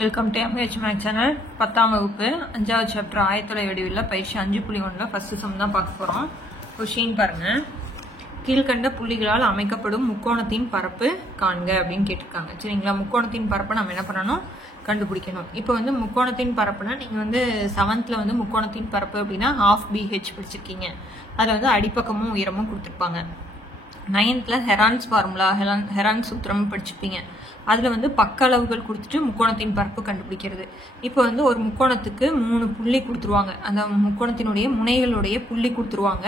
Welcome to MH maths channel. 10ஆம் வகுப்பு 5வது சாப்டர் ஆயத்தொலை வடிவில் பயிற்சி 5.1ல ஃபர்ஸ்ட் சம் தான் பார்க்க போறோம். கொஸ்டின் பாருங்க. கீழ்கண்ட புள்ளிகளால் அமைக்கப்படும் முக்கோணத்தின் பரப்பு காண்க அப்படின்னு கேட்டிருக்காங்க. சரிங்களா? முக்கோணத்தின் பரப்பை நம்ம என்ன பண்ணணும், கண்டுபிடிக்கணும். இப்போ வந்து முக்கோணத்தின் பரப்புனா நீங்க வந்து 7th வந்து முக்கோணத்தின் பரப்பு அப்படின்னா ½ BH படிச்சிருக்கீங்க. அதுல வந்து அடிப்பக்கமும் உயரமும் கொடுத்துருப்பாங்க. 9th ஹெரான்ஸ் ஃபார்முலா, ஹெரான்ஸ் சூத்திரம் படிச்சிருப்பீங்க. அதுல வந்து பக்க அளவுகள் கொடுத்துட்டு முக்கோணத்தின் பரப்பு கண்டுபிடிக்கிறது. இப்போ வந்து ஒரு முக்கோணத்துக்கு 3 புள்ளி கொடுத்துருவாங்க. அந்த முக்கோணத்தினுடைய முனைகளுடைய புள்ளி கொடுத்துருவாங்க.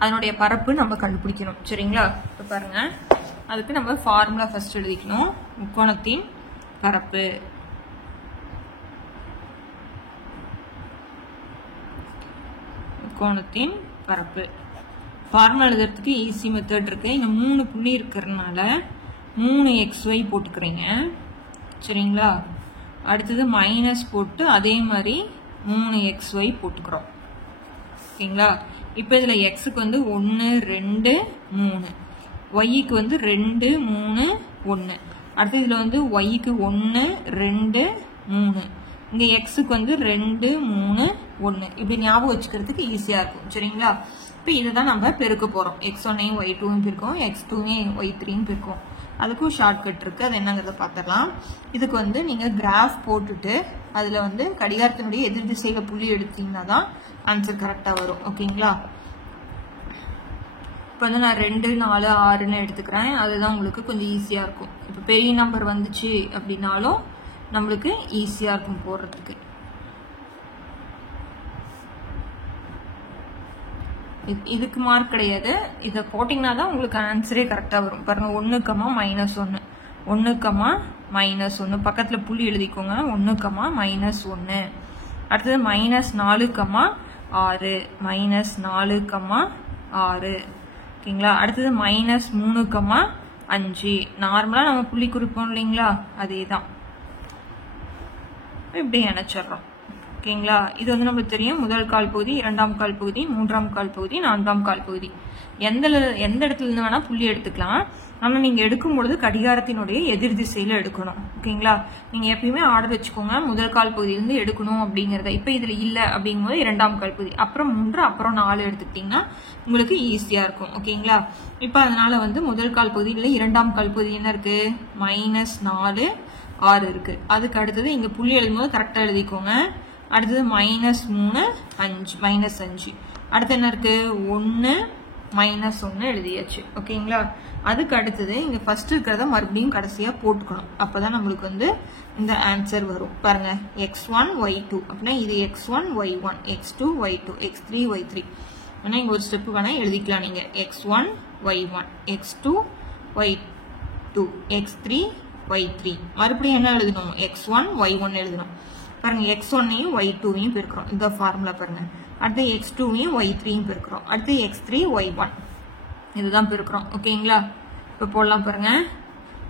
அதனுடைய பரப்பு நம்ம கண்டுபிடிக்கணும். சரிங்களா? இப்போ பாருங்க, அதுக்கு நம்ம ஃபார்முலா ஃபர்ஸ்ட் எழுதிக்கணும். முக்கோணத்தின் பரப்பு ஃபார்முலா எழுதுறதுக்கு ஈஸி மெத்தட் இருக்கு. இங்க 3 புள்ளி இருக்கிறதுனால 3xy போட்டுக்கிறீங்க. சரிங்களா? அடுத்தது மைனஸ் போட்டு அதே மாதிரி 3xy போட்டுக்கிறோம். ஓகேங்களா? இப்போ இதுல xக்கு வந்து 1 2 3, yக்கு வந்து 2 3 1, அடுத்து இதுல வந்து yக்கு 1 2 3, இங்க xக்கு வந்து 2 3 1. இப்படி ஞாபகம் வச்சுக்கிறதுக்கு ஈஸியா இருக்கும். சரிங்களா? இப்போ இதுதான் நம்ம பெருக்க போறோம். x1ஐயும் y2ஐயும் பெருக்கும், x2ஐயும் y3ஐயும் பெருக்கும். அதுக்கும் ஷார்ட்கட் இருக்கு. அது என்னங்கிறத பார்த்துடலாம். இதுக்கு வந்து நீங்க கிராஃப் போட்டுட்டு அதுல வந்து கடிகாரத்தினுடைய எதிர் திசையில புள்ளி எடுத்தீங்கன்னா தான் ஆன்சர் கரெக்டா வரும். ஓகேங்களா? இப்போ வந்து நான் 2 4 6ன்னு எடுத்துக்கிறேன். அதுதான் உங்களுக்கு கொஞ்சம் ஈஸியா இருக்கும். இப்போ பெரிய நம்பர் வந்துச்சு அப்படின்னாலும் நம்மளுக்கு ஈஸியா இருக்கும் போடுறதுக்கு. இதுக்கு மார்க் கிடையாது. இதை போட்டீங்கன்னா தான் உங்களுக்கு ஆன்சரே கரெக்டா வரும். பாருங்க, 1, -1, 1, -1, பக்கத்துல புள்ளி எழுதிக்கோங்க. 1, -1, அடுத்தது -4, 6, -4, 6. ஓகேங்களா? அடுத்தது -3, 5. நார்மலா நம்ம புள்ளி குறிப்போம் இல்லைங்களா? அதே தான். இப்படி நினைச்சிடறோம். ஓகேங்களா? இது வந்து நம்மளுக்கு தெரியும். முதல் கால் பகுதி, 2ஆம் கால் பகுதி, 3ஆம் கால் பகுதி, 4ஆம் கால் பகுதி. எந்த இடத்துல இருந்து வேணா புள்ளி எடுத்துக்கலாம். ஆனா நீங்க எடுக்கும் பொழுது கடிகாரத்தினுடைய எதிர் திசையில எடுக்கணும். ஓகேங்களா? நீங்க எப்பயுமே ஆர்டர் வச்சுக்கோங்க. முதல் கால் பகுதியிலிருந்து எடுக்கணும் அப்படிங்கறத. இப்ப இதுல இல்ல அப்படிங்கும்போது 2ஆம் கால் பகுதி, அப்புறம் 3, அப்புறம் 4 எடுத்துக்கிட்டீங்கன்னா உங்களுக்கு ஈஸியா இருக்கும். ஓகேங்களா? இப்ப அதனால வந்து முதல் கால் பகுதியில 2ஆம் கால் பகுதி என்ன இருக்கு? -4 6 இருக்கு. அதுக்கு அடுத்தது இங்க புள்ளி எழுதும்போது கரெக்டா எழுதிக்கோங்க. அடுத்தது -3 5, அடுத்து என்ன இருக்கு? 1 -1 எழுதியாச்சு. ஓகேங்களா? அதுக்கு அடுத்தது இங்க ஃபர்ஸ்ட் இருக்கிறத மறுபடியும் கடைசியா போட்டுக்கணும். அப்பதான் நம்மளுக்கு வந்து இந்த ஆன்சர் வரும். பாருங்க, x1 y2 அப்படின்னா இது x1 y1, x2 y2, x3 y3. ஆனா இங்க ஒரு ஸ்டெப் வேணா எழுதிக்கலாம் நீங்க. x1 y1, x2 y2, x3 y3. மறுபடியும் என்ன எழுதணும்? x1 y1 எழுதணும். பாருங்க, x1ஐயும் y2ஐயும் பெருக்கிறோம். இந்த ஃபார்முலா பாருங்க. அடுத்து x2ஐயும் y3ஐயும் பெருக்கிறோம். அடுத்து x3 y1, இதுதான் பெருக்கிறோம். ஓகேங்களா? இப்ப போடலாம். பாருங்க,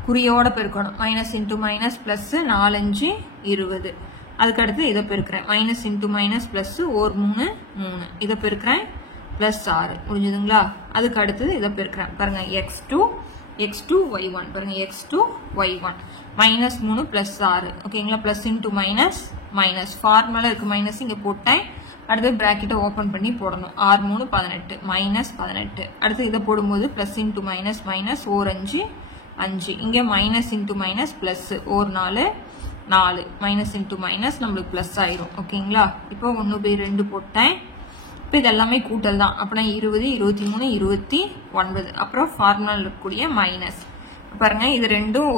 குறியோட பெருக்கணும். Minus into minus plus 4 5 20. அதுக்கு அடுத்து இதை பெருக்கிறேன். மைனஸ் இன்டூ மைனஸ் பிளஸ் 1 3 3, இதை பெருக்கிறேன் பிளஸ் 6. முடிஞ்சதுங்களா? அதுக்கு அடுத்தது இதை பெருக்கிறேன். பாருங்க, x2 y1, பாருங்க x2 y1, -3 பிளஸ் 6. ஓகேங்களா? Plus into minus minus, formula இருக்கு மைனஸ், இங்க போட்டேன். அடுத்து பிராக்கெட்டை ஓபன் பண்ணி போடணும். 6 3 18, -18. அடுத்து இதை போடும்போது பிளஸ் இன்டூ மைனஸ் மைனஸ் 4 5 5, இங்க minus into minus plus 1 4 4, minus into minus நம்மளுக்கு பிளஸ் ஆயிரும். ஓகேங்களா? இப்போ 1/2 போட்டேன். இப்போ இது எல்லாமே கூட்டல் தான். அப்படின்னா 20 23 29. அப்புறம் ஃபார்முலா இருக்கக்கூடிய மைனஸ். பாருங்க, இது ரெண்டும்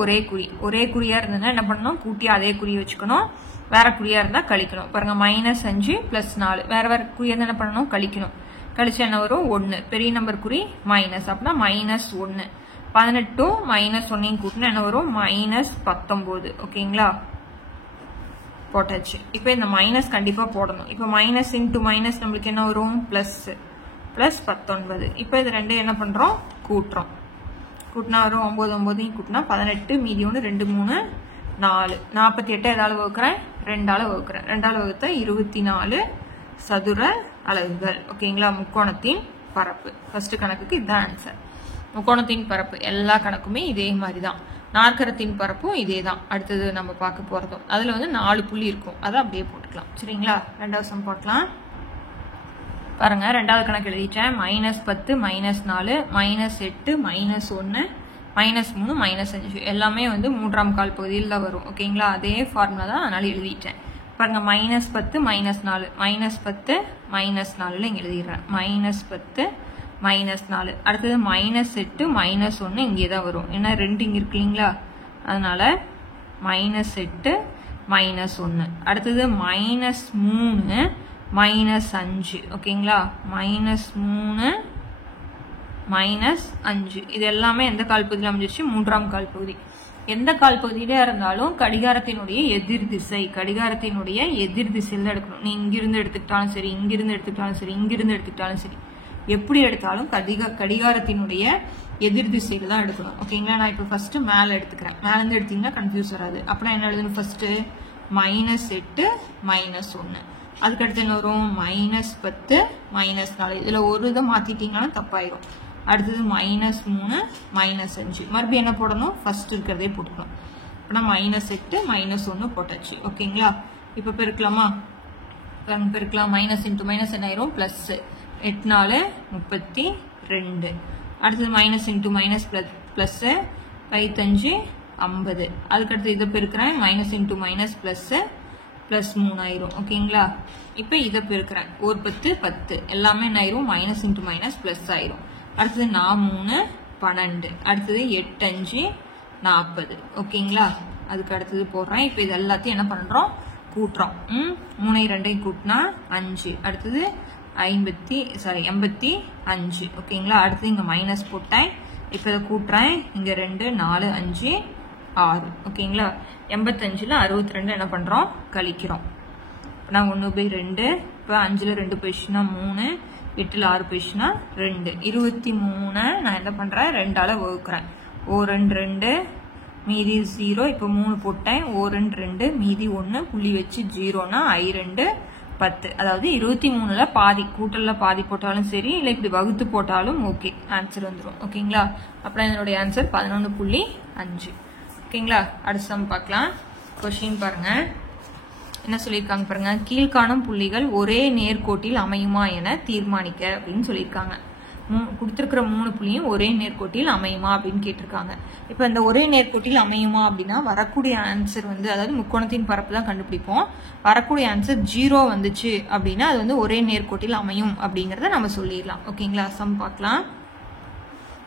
ஒரே குறியா இருந்ததுன்னா என்ன பண்ணணும்? கூட்டி அதே குறி வச்சுக்கணும். வேற குறியா இருந்தா கழிக்கணும். பாருங்க, -5 பிளஸ் 4, வேற குறியா இருந்தா என்ன பண்ணணும்? கழிக்கணும். கழிச்சு என்ன வரும்? 1. பெரிய நம்பர் குறி மைனஸ், அப்படின்னா -1. 18 -1 கூட்டினா என்ன வரும்? -19. ஓகேங்களா? போட்டாச்சு. இப்ப இந்த மைனஸ் கண்டிப்பா போடணும். இப்ப மைனஸ் இன்டூ மைனஸ் நம்மளுக்கு என்ன வரும்? பிளஸ் 19. இப்ப இது ரெண்டு என்ன பண்றோம்? கூட்டுறோம். கூட்டினா வரும் 9 9 கூட்டினா 18, மீதி 1 2 3 4, 48 எதால வகுக்கிறேன்? 2ஆல வகுக்கிறேன். 2ஆல வகுத்தா 24 சதுர அலகுகள். ஓகேங்களா? முக்கோணத்தின் பரப்பு. ஃபர்ஸ்ட் கணக்குக்கு இதுதான் ஆன்சர். முக்கோணத்தின் பரப்பு எல்லா கணக்குமே இதே மாதிரி தான். நாற்கரத்தின் பரப்பும் இதே தான் அடுத்தது நம்ம பார்க்க போகிறதும். அதில் வந்து 4 புள்ளி இருக்கும், அதை அப்படியே போட்டுக்கலாம். சரிங்களா? ரெண்டாவது சம் போட்டலாம் பாருங்க. ரெண்டாவது கணக்கு எழுதிட்டேன். -10 -4 -8 -1 -3 -5 எல்லாமே வந்து 3ஆம் கால் பகுதியில் தான் வரும். ஓகேங்களா? அதே ஃபார்முலா தான், அதனால எழுதிட்டேன். பாருங்க -10 -4 -10 -4 இங்கே எழுதிடுறேன். -10 -4 அடுத்தது -8 -1 இங்கே தான் வரும். ஏன்னா 2 இங்கே இருக்கு இல்லைங்களா? அதனால -8 -1 அடுத்தது -3 -5. ஓகேங்களா? -3 -5 இது எல்லாமே எந்த கால் பகுதியில் அமைஞ்சிருச்சு? 3ஆம் கால் பகுதி. எந்த கால் பகுதியிலே இருந்தாலும் கடிகாரத்தினுடைய எதிர் திசை, கடிகாரத்தினுடைய எதிர் திசையில் தான் எடுக்கணும். நீ இங்கிருந்து எடுத்துக்கிட்டாலும் சரி, இங்கிருந்து எடுத்துக்கிட்டாலும் சரி, இங்கிருந்து எடுத்துக்கிட்டாலும் சரி, எப்படி எடுத்தாலும் கடிகாரத்தினுடைய எதிர் திசையில தான் எடுக்கணும். ஓகேங்களா? நான் இப்போ ஃபர்ஸ்ட் மேலே எடுத்துக்கிறேன். மேலேருந்து எடுத்தீங்கன்னா கன்ஃபியூஸ் வராது. அப்படின்னா என்ன எழுதணும்? ஃபர்ஸ்ட் -8 -1 அதுக்கடுத்து என்ன வரும்? -10 -4 இதுல ஒரு இதை மாத்திட்டீங்கன்னா தப்பாயிரும். அடுத்தது -3 -5 மறுபடியும் என்ன போடணும்? ஃபர்ஸ்ட் இருக்கிறதே போட்டுக்கணும். அப்படின்னா -8 -1 போட்டாச்சு. ஓகேங்களா? இப்போ பெருக்கலாமா? பெருக்கலாம். மைனஸ் இன்ட்டு மைனஸ் என்ன ஆயிரும்? பிளஸ் 8 4 32. அடுத்தது மைனஸ் இன்ட்டு மைனஸ் பிளஸ் 5 50. அதுக்கடுத்து இதை பெருக்கிறேன். மைனஸ் இன்ட்டு மைனஸ் பிளஸ் 3 ஆயிரும். ஓகேங்களா? இப்போ இதை பெருக்கிறேன். 1 10 10 எல்லாமே என்ன ஆயிரும்? மைனஸ் இன்ட்டு மைனஸ் பிளஸ் ஆயிரும். அடுத்தது 3 12. அடுத்தது 8 5 40. ஓகேங்களா? அதுக்கு அடுத்தது போடுறேன். இப்போ இது எல்லாத்தையும் என்ன பண்றோம்? கூட்டுறோம். 3 2 கூட்டினா 5. அடுத்தது 85. ஓகேங்களா? அடுத்து இங்க மைனஸ் போட்டேன். இப்போ இதை கூட்டுறேன். இங்க 2 4 5 6. ஓகேங்களா? 85ல 62 என்ன பண்றோம்? கழிக்கிறோம். நான் 1/2. இப்போ 5ல 2 போயிடுச்சுன்னா 3, 8ல 6 போயிடுச்சுன்னா 2. 23 நான் என்ன பண்றேன்? 2ஆல வகுக்கிறேன். 2 2 மீதி 0. இப்போ 3 போட்டேன். 2 2 மீதி 1 புள்ளி வச்சு 0னா I2 10. அதாவது 23ல பாதி, கூட்டல்ல பாதி போட்டாலும் சரி, இல்லை இப்படி வகுத்து போட்டாலும் ஓகே, ஆன்சர் வந்துடும். ஓகேங்களா? அப்புறம் என்னுடைய ஆன்சர் 11.5. ஓகேங்களா? அடுத்த சம் பார்க்கலாம். கொஸ்டின் பாருங்க. என்ன சொல்லியிருக்காங்க பாருங்க. கீழ்காணும் புள்ளிகள் ஒரே நேர்கோட்டில் அமையுமா என தீர்மானிக்க அப்படின்னு சொல்லியிருக்காங்க. கொடுத்திருக்கிற 3 புள்ளியும் ஒரே நேர்கோட்டில் அமையுமா அப்படின்னு கேட்டிருக்காங்க. இப்போ இந்த ஒரே நேர்கோட்டில் அமையுமா அப்படின்னா வரக்கூடிய ஆன்சர் வந்து, அதாவது முக்கோணத்தின் பரப்பு தான் கண்டுபிடிப்போம். வரக்கூடிய ஆன்சர் 0 வந்துச்சு அப்படின்னா அது வந்து ஒரே நேர்கோட்டில் அமையும் அப்படிங்கறத நம்ம சொல்லிடலாம். ஓகேங்களா? சம் பார்க்கலாம்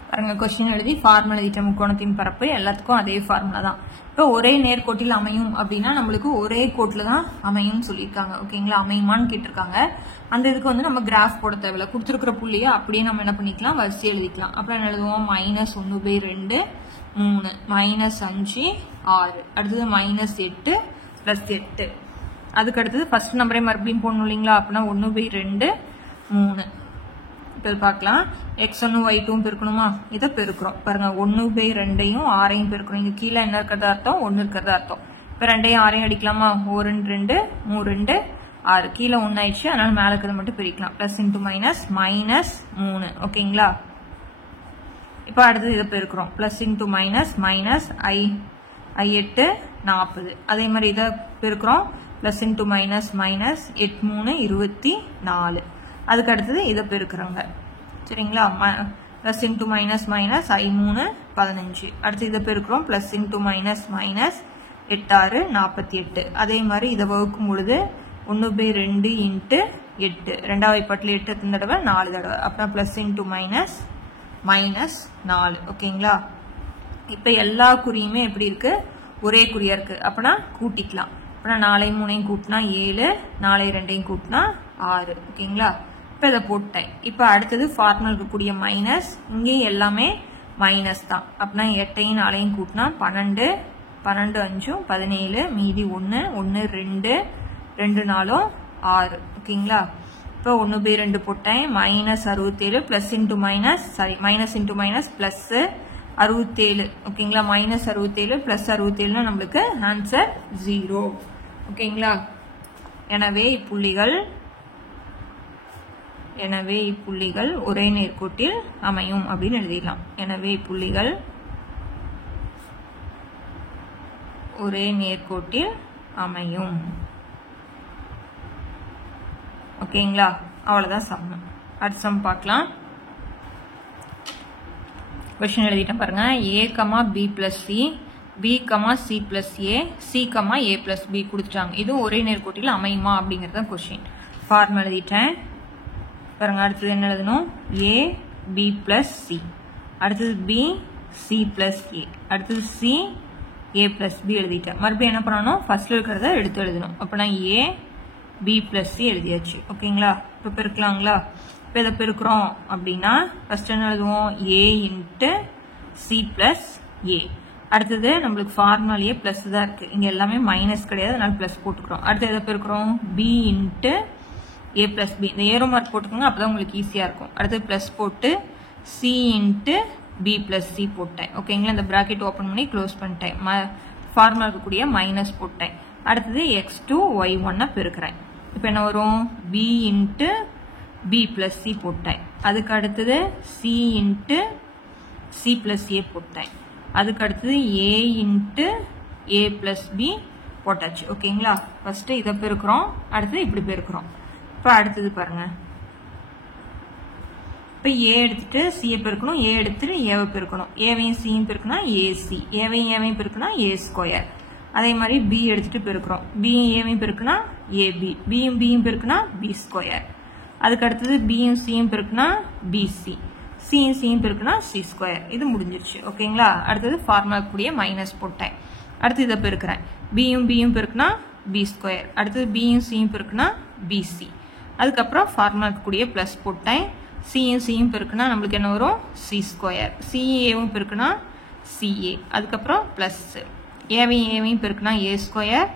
பாருங்க. கொஸ்டின் எழுதி ஃபார்முலா எழுதிட்ட முக்கோணத்தின் பரப்பு எல்லாத்துக்கும் அதே ஃபார்முலா தான். இப்போ ஒரே நேர்கோட்டில் அமையும் அப்படின்னா நம்மளுக்கு ஒரே கோட்டில் தான் அமையும்னு சொல்லியிருக்காங்க. ஓகேங்களா? அமையுமான்னு கேட்டிருக்காங்க. அந்த இதுக்கு வந்து நம்ம கிராஃப் போட தேவையில்ல. கொடுத்துருக்கிற புள்ளியை அப்படியே நம்ம என்ன பண்ணிக்கலாம்? வரிசை எழுதிக்கலாம். அப்புறம் என்ன எழுதுவோம்? -1/2 3 -5 6 அடுத்தது -8 +8. அதுக்கு அடுத்தது ஃபர்ஸ்ட் நம்பரே மறுபடியும் போடணும் இல்லைங்களா? அப்படின்னா 1/2 3. இப்போ பார்க்கலாம். x1 y2 பெருக்கணுமா? இதை பெருக்கிறோம். பாருங்க 1/2யும் 6ஐயும் பெருக்கணும். இங்க கீழே என்ன இருக்கிறதா அர்த்தம்? 1 இருக்கிறதா அர்த்தம். இப்போ 2ஐயும் 6ஐயும் அடிக்கலாமா? 1 2 3 2 6. கீழே 1 ஆயிடுச்சு, அதனால மேல இருக்கிறத மட்டும் பிரிக்கலாம். Plus into minus -3. ஓகேங்களா? இப்போ அடுத்தது இதை பெருக்கிறோம். Plus into minus I8 40. அதே மாதிரி இதை பெருக்கிறோம். Plus into minus 8 3 24. அதுக்கு அடுத்தது இதை பெருக்கிறோங்க. சரிங்களா? Plus into minus I3 15. அடுத்து இதை பெருக்கிறோம். Plus into minus 8 6 48. அதே மாதிரி இதை வகுக்கும் பொழுது 1/2 இன்ட்டு 8 ரெண்டாவது பட்டில் 8 எத்தனை தடவை? 4 தடவை. அப்புறம் பிளஸ் இன்ட்டு மைனஸ் 4. ஓகேங்களா? இப்போ எல்லா குறியுமே எப்படி இருக்கு? ஒரே குறியா இருக்கு. அப்படின்னா கூட்டிக்கலாம். அப்படின்னா 4 3 கூட்டினா 7, 4 2 கூட்டினா 6. ஓகேங்களா? இப்போ இதை போட்டேன். இப்போ அடுத்தது ஃபார்முலா இருக்கக்கூடிய மைனஸ், இங்கேயும் எல்லாமே மைனஸ் தான். அப்படின்னா 8 4 கூட்டினா 12, 12 5 17 மீதி 1 1 2 2 4 6. ஓகேங்களா? இப்போ 1/2 போட்டேன். -67 plus into minus minus into minus plus 67. ஓகேங்களா? -67 பிளஸ் 67 நம்மளுக்கு ஆன்சர் 0. ஓகேங்களா? எனவே இப்புள்ளிகள் ஒரே நேர்கோட்டில் அமையும் அப்படின்னு எழுதிடலாம். எனவே இப்புள்ளிகள் ஒரே நேர்கோட்டில் அமையும். ஓகேங்களா? அவ்வளவுதான் சம். அடுத்த சம் பார்க்கலாம். क्वेश्चन எழுதிட்டேன் பாருங்க. a, b plus c, b, c plus a, c, a plus b கொடுத்துட்டாங்க. இது ஒரே நேர்கோட்டில் அமையுமா அப்படிங்கறது தான் क्वेश्चन. ஃபார்முலா எழுதிட்டேன் பாருங்க. அடுத்து என்ன எழுதணும்? a, b plus c, அடுத்து b, c plus a, அடுத்து c, a plus b எழுதிட்டேன். மறுபடியும் என்ன பண்ணணும்? ஃபர்ஸ்ட்ல இருக்கிறத எடுத்து எழுதணும். அப்பனா a, b plus c எழுதியாச்சு. ஓகேங்களா? இப்போ பெருக்கலாங்களா? இப்போ இதை பெருக்கிறோம் அப்படின்னா ஃபர்ஸ்ட் என்ன எழுதுவோம்? a into c plus a. அடுத்தது நம்மளுக்கு ஃபார்முலாலேயே பிளஸ் தான் இருக்கு. இங்க எல்லாமே மைனஸ் கிடையாது, அதனால பிளஸ் போட்டுக்கிறோம். அடுத்து எதை பெருக்கிறோம்? b into a plus b. இந்த ஏரோ மார்க் போட்டுக்கோங்க, அப்பதான் உங்களுக்கு ஈஸியா இருக்கும். அடுத்து பிளஸ் போட்டு c into b plus c போட்டேன். ஓகேங்களா? இந்த பிராக்கெட் ஓபன் பண்ணி க்ளோஸ் பண்ணிட்டேன். ஃபார்முலா இருக்கக்கூடிய மைனஸ் போட்டேன். அடுத்தது x2 y1 பெருக்கிறேன். இப்போ என்ன வரும்? b into b plus c போட்டேன். அதுக்கு அடுத்தது c into c plus a போட்டேன். அதுக்கு அடுத்தது a into a plus b போட்டாச்சு. ஓகேங்களா? ஃபர்ஸ்ட் இதை பெருக்கிறோம், அடுத்தது இப்படி பெருக்கிறோம். இப்போ அடுத்தது பாருங்க. இப்போ a எடுத்துட்டு c பெருக்கணும், a எடுத்துட்டு a பெருக்கணும். a-வையும் c-யும் பெருக்கினா ac, a-வையும் a-வையும் பெருக்கினா a ஸ்கொயர். அதே மாதிரி b எடுத்துட்டு பெருக்கிறோம், b-யும் a-வையும் பெருக்கினா ab, b-யும் b-யும் பெருக்கினா b ஸ்கொயர். அதுக்கு அடுத்தது b-யும் c-யும் பெருக்கினா bc, c-யும் c-யும் பெருக்கினா c ஸ்கொயர். இது முடிஞ்சிருச்சு. ஓகேங்களா? அடுத்தது ஃபார்முலா கூடிய மைனஸ் போட்டேன். அடுத்து இதை பெருக்கிறேன். b-யும் b-யும் பெருக்கினா b ஸ்கொயர். அடுத்தது b-யும் c-யும் பெருக்கினா bc. அதுக்கப்புறம் ஃபார்முலா கூடிய பிளஸ் போட்டேன். c-யும் c-யும் பெருக்கினா நம்மளுக்கு என்ன வரும்? c square. c-யும் பெருக்கினா ca. அதுக்கப்புறம் பிளஸ் a-வையும் a-வையும் பெருக்கினா a ஸ்கொயர்.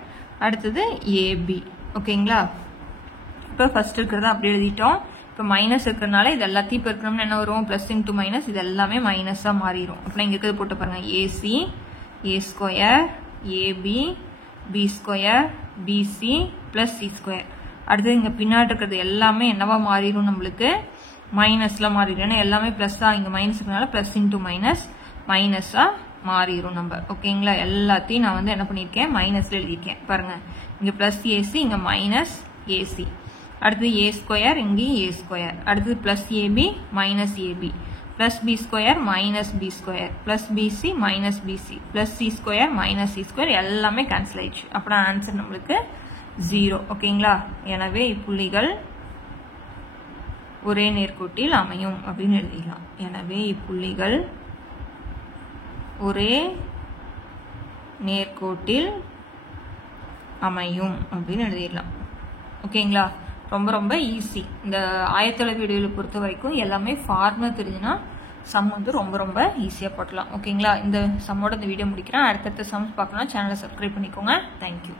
அடுத்தது ab. ஓகேங்களா? இப்போ ஃபர்ஸ்ட் இருக்கிறத அப்படி எழுதிட்டோம். இப்போ மைனஸ் இருக்கிறதுனால இது எல்லாத்தையும் பெருக்கணும்னு என்ன வரும்? பிளஸ் இன்டூ மைனஸ், இது எல்லாமே மைனஸா மாறிடும். அப்படின்னா இங்க இருக்கிறது போட்டு பாருங்க. ac, a square, ab, b square, bc plus c square. அடுத்து இங்க பின்னாடி இருக்கிறது எல்லாமே என்னவா மாறிடும்? நம்மளுக்கு மைனஸ்ல மாறிடும். ஏன்னா எல்லாமே பிளஸ் தான், இங்க மைனஸ் இருக்கிறதுனால பிளஸ் இன்டூ மைனஸ் மைனஸா மாறிடும் நம்ம. ஓகேங்களா? எல்லாத்தையும் நான் வந்து என்ன பண்ணிருக்கேன்? மைனஸ்ல எழுதிருக்கேன் பாருங்க. இங்க பிளஸ் ac, இங்க மைனஸ் ac. அடுத்து a ஸ்கொயர், இங்கேயும் a ஸ்கொயர். அடுத்து plus ab minus ab, plus b square minus b square, plus bc minus bc, plus c square minus c square எல்லாமே கேன்சல் ஆயிடுச்சு. அப்படின்னா ஆன்சர் நம்மளுக்கு 0. ஓகேங்களா? எனவே இப்புள்ளிகள் ஒரே நேர்கோட்டில் அமையும் அப்படின்னு எழுதிடலாம். எனவே இப்புள்ளிகள் ஒரே நேர்கோட்டில் அமையும் அப்படின்னு எழுதிடலாம். ஓகேங்களா? ரொம்ப ரொம்ப ஈஸி. இந்த ஆயத்தொலைவு வீடியோவில் பொறுத்த வரைக்கும் எல்லாமே ஃபார்முலா தெரிஞ்சுன்னா சம் வந்து ரொம்ப ரொம்ப ஈஸியாக போட்டலாம். ஓகேங்களா? இந்த சம்மோட இந்த வீடியோ முடிக்கிறேன். அடுத்தடுத்த சம்ஸ் பார்க்கணும், சேனலை சப்ஸ்கிரைப் பண்ணிக்கோங்க. தேங்க்யூ.